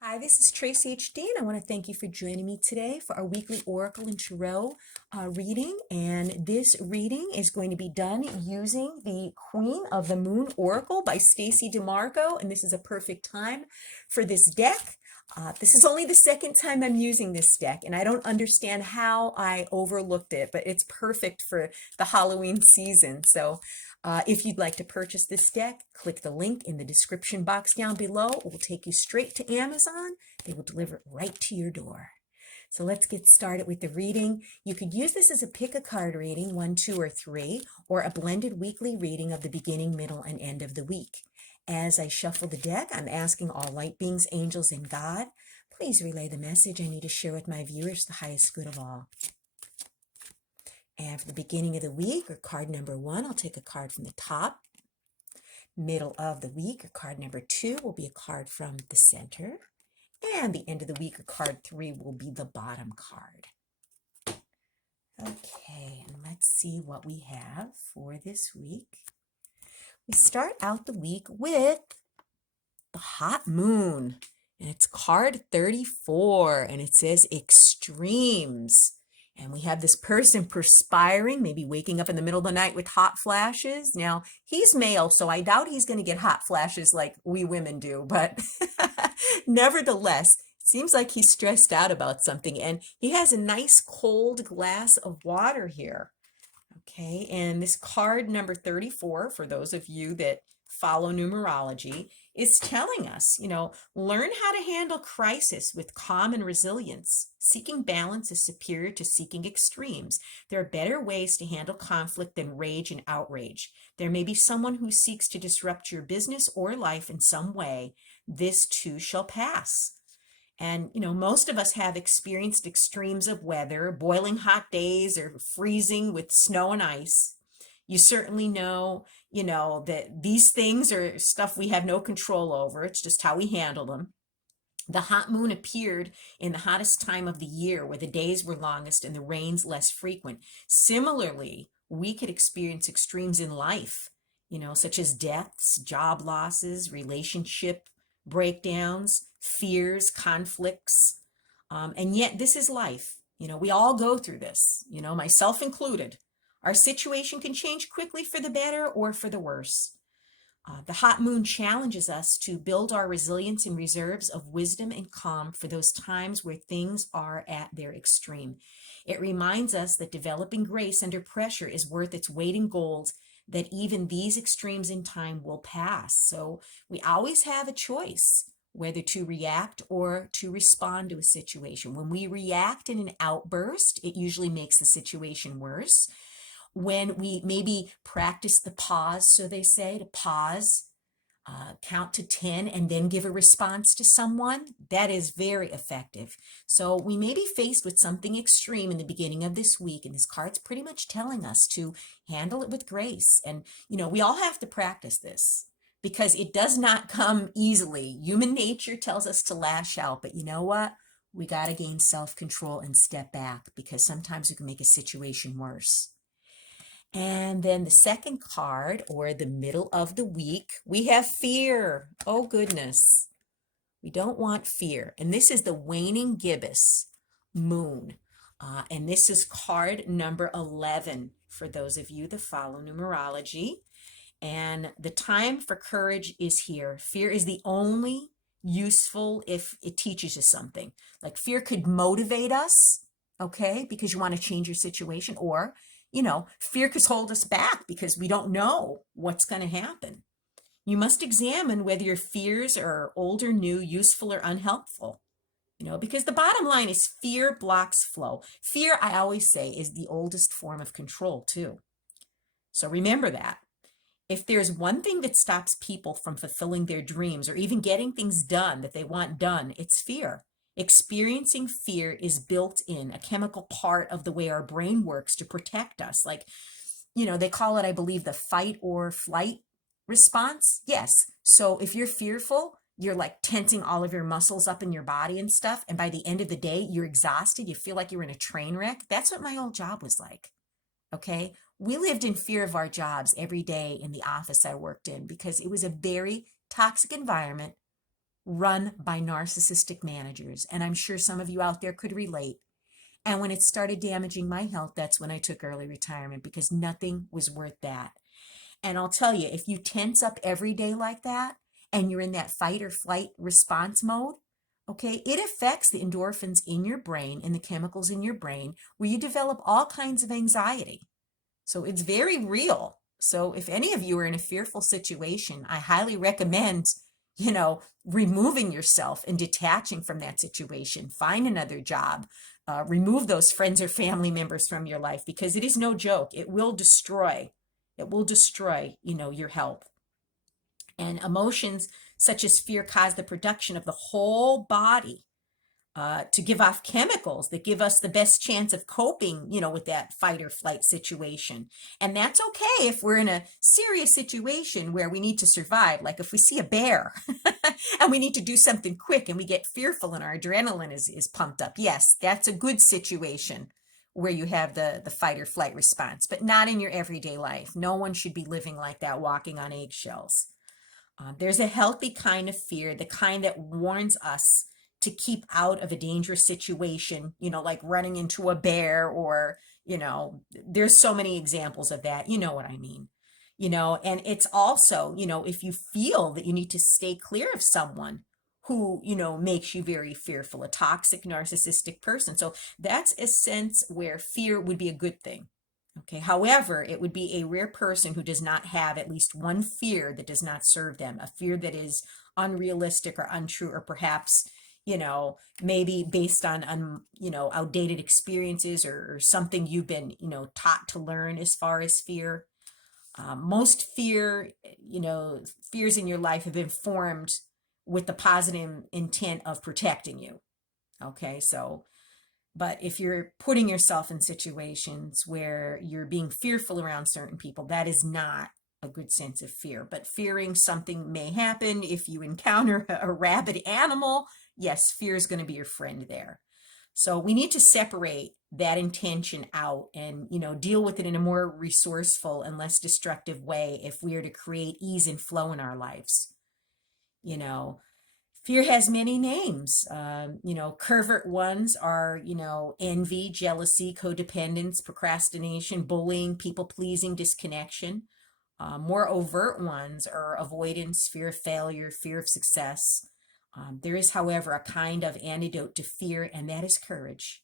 Hi, this is Traceyhd, and I want to thank you for joining me today for our weekly Oracle and Tarot reading. And this reading is going to be done using the Queen of the Moon Oracle by Stacey DeMarco, and this is a perfect time for this deck. This is only the second time I'm using this deck, and I don't understand how I overlooked it, but it's perfect for the Halloween season. So if you'd like to purchase this deck, click the link in the description box down below. It will take you straight to Amazon. They will deliver it right to your door. So let's get started with the reading. You could use this as a pick a card reading, 1, 2, or 3, or a blended weekly reading of the beginning, middle, and end of the week. As I shuffle the deck, I'm asking all light beings, angels, and God, please relay the message I need to share with my viewers, the highest good of all. And for the beginning of the week, or card number 1, I'll take a card from the top. Middle of the week, or card number 2, will be a card from the center. And the end of the week, or card 3, will be the bottom card. Okay, and let's see what we have for this week. We start out the week with the hot moon, and it's card 34, and it says extremes. And we have this person perspiring, maybe waking up in the middle of the night with hot flashes. Now, he's male, so I doubt he's going to get hot flashes like we women do. But nevertheless, it seems like he's stressed out about something. And he has a nice cold glass of water here. Okay, and this card number 34, for those of you that follow numerology, is telling us, learn how to handle crisis with calm and resilience. Seeking balance is superior to seeking extremes. There are better ways to handle conflict than rage and outrage. There may be someone who seeks to disrupt your business or life in some way. This too shall pass. And, most of us have experienced extremes of weather, boiling hot days or freezing with snow and ice. You certainly know, that these things are stuff we have no control over. It's just how we handle them. The hot moon appeared in the hottest time of the year, where the days were longest and the rains less frequent. Similarly, we could experience extremes in life, such as deaths, job losses, relationship breakdowns, fears, conflicts. And yet, this is life. We all go through this, myself included. Our situation can change quickly for the better or for the worse. The hot moon challenges us to build our resilience and reserves of wisdom and calm for those times where things are at their extreme. It reminds us that developing grace under pressure is worth its weight in gold, that even these extremes in time will pass. So we always have a choice whether to react or to respond to a situation. When we react in an outburst, it usually makes the situation worse. When we maybe practice the pause, so they say, to pause, count to 10, and then give a response to someone, that is very effective. So we may be faced with something extreme in the beginning of this week, and this card's pretty much telling us to handle it with grace. And, we all have to practice this because it does not come easily. Human nature tells us to lash out, but you know what? We got to gain self-control and step back, because sometimes we can make a situation worse. And then the second card, or the middle of the week, we have fear. Oh, goodness. We don't want fear. And this is the waning gibbous moon. And this is card number 11 for those of you that follow numerology. And the time for courage is here. Fear is the only useful if it teaches you something. Like, fear could motivate us, okay, because you want to change your situation, or fear could hold us back because we don't know what's going to happen. You must examine whether your fears are old or new, useful or unhelpful, because the bottom line is fear blocks flow. Fear, I always say, is the oldest form of control too. So remember that. If there's one thing that stops people from fulfilling their dreams or even getting things done that they want done, it's fear. Experiencing fear is built in, a chemical part of the way our brain works to protect us. Like, they call it, I believe, the fight or flight response. Yes. So if you're fearful, you're like tensing all of your muscles up in your body and stuff. And by the end of the day, you're exhausted. You feel like you're in a train wreck. That's what my old job was like. Okay. We lived in fear of our jobs every day in the office I worked in, because it was a very toxic environment run by narcissistic managers. And I'm sure some of you out there could relate. And when it started damaging my health, that's when I took early retirement, because nothing was worth that. And I'll tell you, if you tense up every day like that and you're in that fight or flight response mode, okay, it affects the endorphins in your brain and the chemicals in your brain where you develop all kinds of anxiety. So it's very real. So if any of you are in a fearful situation, I highly recommend, removing yourself and detaching from that situation. Find another job. Remove those friends or family members from your life, because it is no joke. It will destroy, your health. And emotions such as fear cause the production of the whole body to give off chemicals that give us the best chance of coping, with that fight or flight situation. And that's okay if we're in a serious situation where we need to survive, like if we see a bear and we need to do something quick and we get fearful and our adrenaline is pumped up. Yes, that's a good situation where you have the fight or flight response, but not in your everyday life. No one should be living like that, walking on eggshells. There's a healthy kind of fear, the kind that warns us to keep out of a dangerous situation, like running into a bear, or, there's so many examples of that. You know what I mean? And it's also, if you feel that you need to stay clear of someone who, makes you very fearful, a toxic, narcissistic person. So that's a sense where fear would be a good thing. Okay. However, it would be a rare person who does not have at least one fear that does not serve them, a fear that is unrealistic or untrue, or perhaps, maybe based on, outdated experiences, or something you've been, taught to learn as far as fear. Most fears in your life have been formed with the positive intent of protecting you. Okay. But if you're putting yourself in situations where you're being fearful around certain people, that is not a good sense of fear. But fearing something may happen if you encounter a rabid animal, yes, fear is going to be your friend there. So we need to separate that intention out and, deal with it in a more resourceful and less destructive way if we are to create ease and flow in our lives. Fear has many names. Covert ones are, envy, jealousy, codependence, procrastination, bullying, people pleasing, disconnection. More overt ones are avoidance, fear of failure, fear of success. There is, however, a kind of antidote to fear, and that is courage.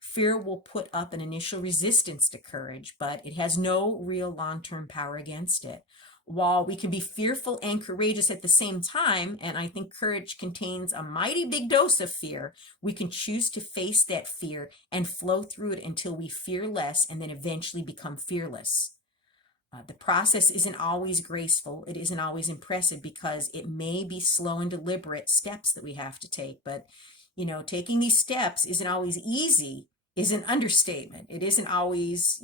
Fear will put up an initial resistance to courage, but it has no real long-term power against it. While we can be fearful and courageous at the same time, and I think courage contains a mighty big dose of fear, we can choose to face that fear and flow through it until we fear less and then eventually become fearless. The process isn't always graceful. It isn't always impressive, because it may be slow and deliberate steps that we have to take. But, taking these steps isn't always easy, is an understatement. It isn't always,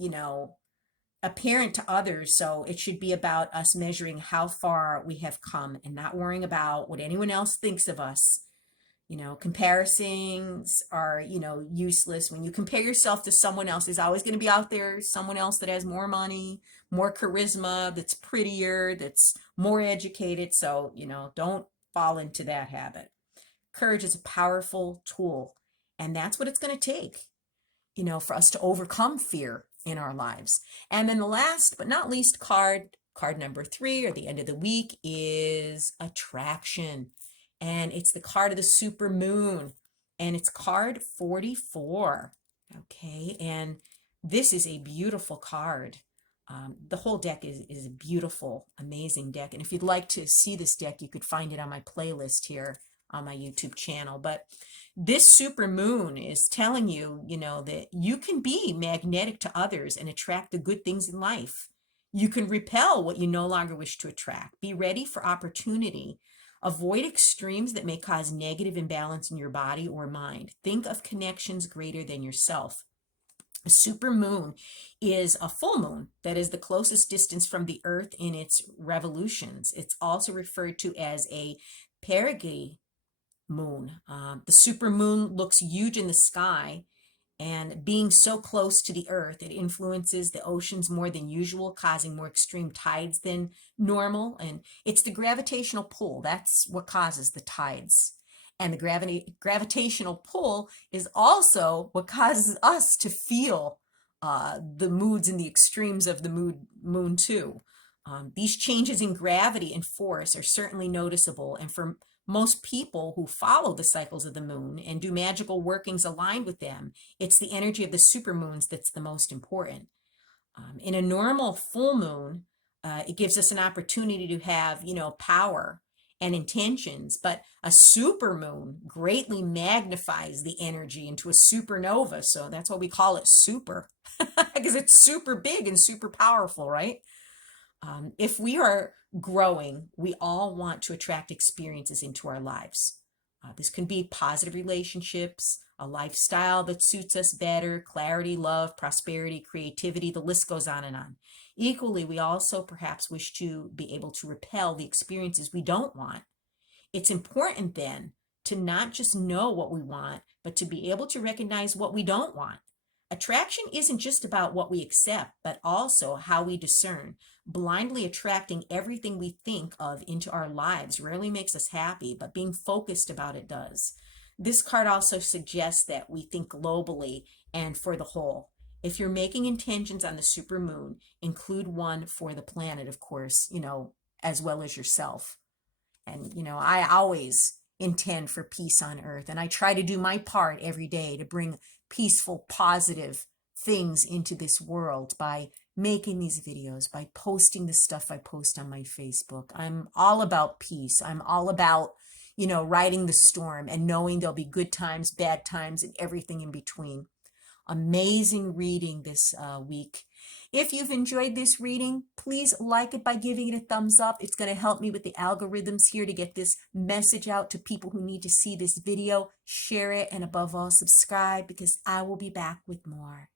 apparent to others. So it should be about us measuring how far we have come and not worrying about what anyone else thinks of us. Comparisons are, useless. When you compare yourself to someone else, there's always going to be out there someone else that has more money, more charisma, that's prettier, that's more educated. So, don't fall into that habit. Courage is a powerful tool, and that's what it's going to take, for us to overcome fear in our lives. And then the last but not least card number 3, or the end of the week, is attraction. And it's the card of the super moon, and it's card 44. Okay. And this is a beautiful card. The whole deck is a beautiful, amazing deck. And if you'd like to see this deck, you could find it on my playlist here on my YouTube channel. But this super moon is telling you, that you can be magnetic to others and attract the good things in life. You can repel what you no longer wish to attract. Be ready for opportunity. Avoid extremes that may cause negative imbalance in your body or mind. Think of connections greater than yourself. A super moon is a full moon that is the closest distance from the earth in its revolutions. It's also referred to as a perigee moon. The super moon looks huge in the sky, And being so close to the earth, it influences the oceans more than usual, causing more extreme tides than normal. And it's the gravitational pull. That's what causes the tides. And the gravitational pull is also what causes us to feel the moods and the extremes of the moon too. These changes in gravity and force are certainly noticeable, and for most people who follow the cycles of the moon and do magical workings aligned with them, it's the energy of the supermoons that's the most important. In a normal full moon, it gives us an opportunity to have, power and intentions, but a supermoon greatly magnifies the energy into a supernova. So that's why we call it super, because it's super big and super powerful, right? If we are growing, we all want to attract experiences into our lives. This can be positive relationships, a lifestyle that suits us better, clarity, love, prosperity, creativity, the list goes on and on. Equally, we also perhaps wish to be able to repel the experiences we don't want. It's important then to not just know what we want, but to be able to recognize what we don't want. Attraction isn't just about what we accept, but also how we discern. Blindly attracting everything we think of into our lives rarely makes us happy, but being focused about it does. This card also suggests that we think globally and for the whole. If you're making intentions on the supermoon, include one for the planet, of course, as well as yourself. And, I always intend for peace on earth, and I try to do my part every day to bring peaceful, positive things into this world by making these videos, by posting the stuff I post on my Facebook. I'm all about peace. I'm all about, riding the storm and knowing there'll be good times, bad times, and everything in between. Amazing reading this week. If you've enjoyed this reading, please like it by giving it a thumbs up. It's going to help me with the algorithms here to get this message out to people who need to see this video. Share it, and above all, subscribe, because I will be back with more.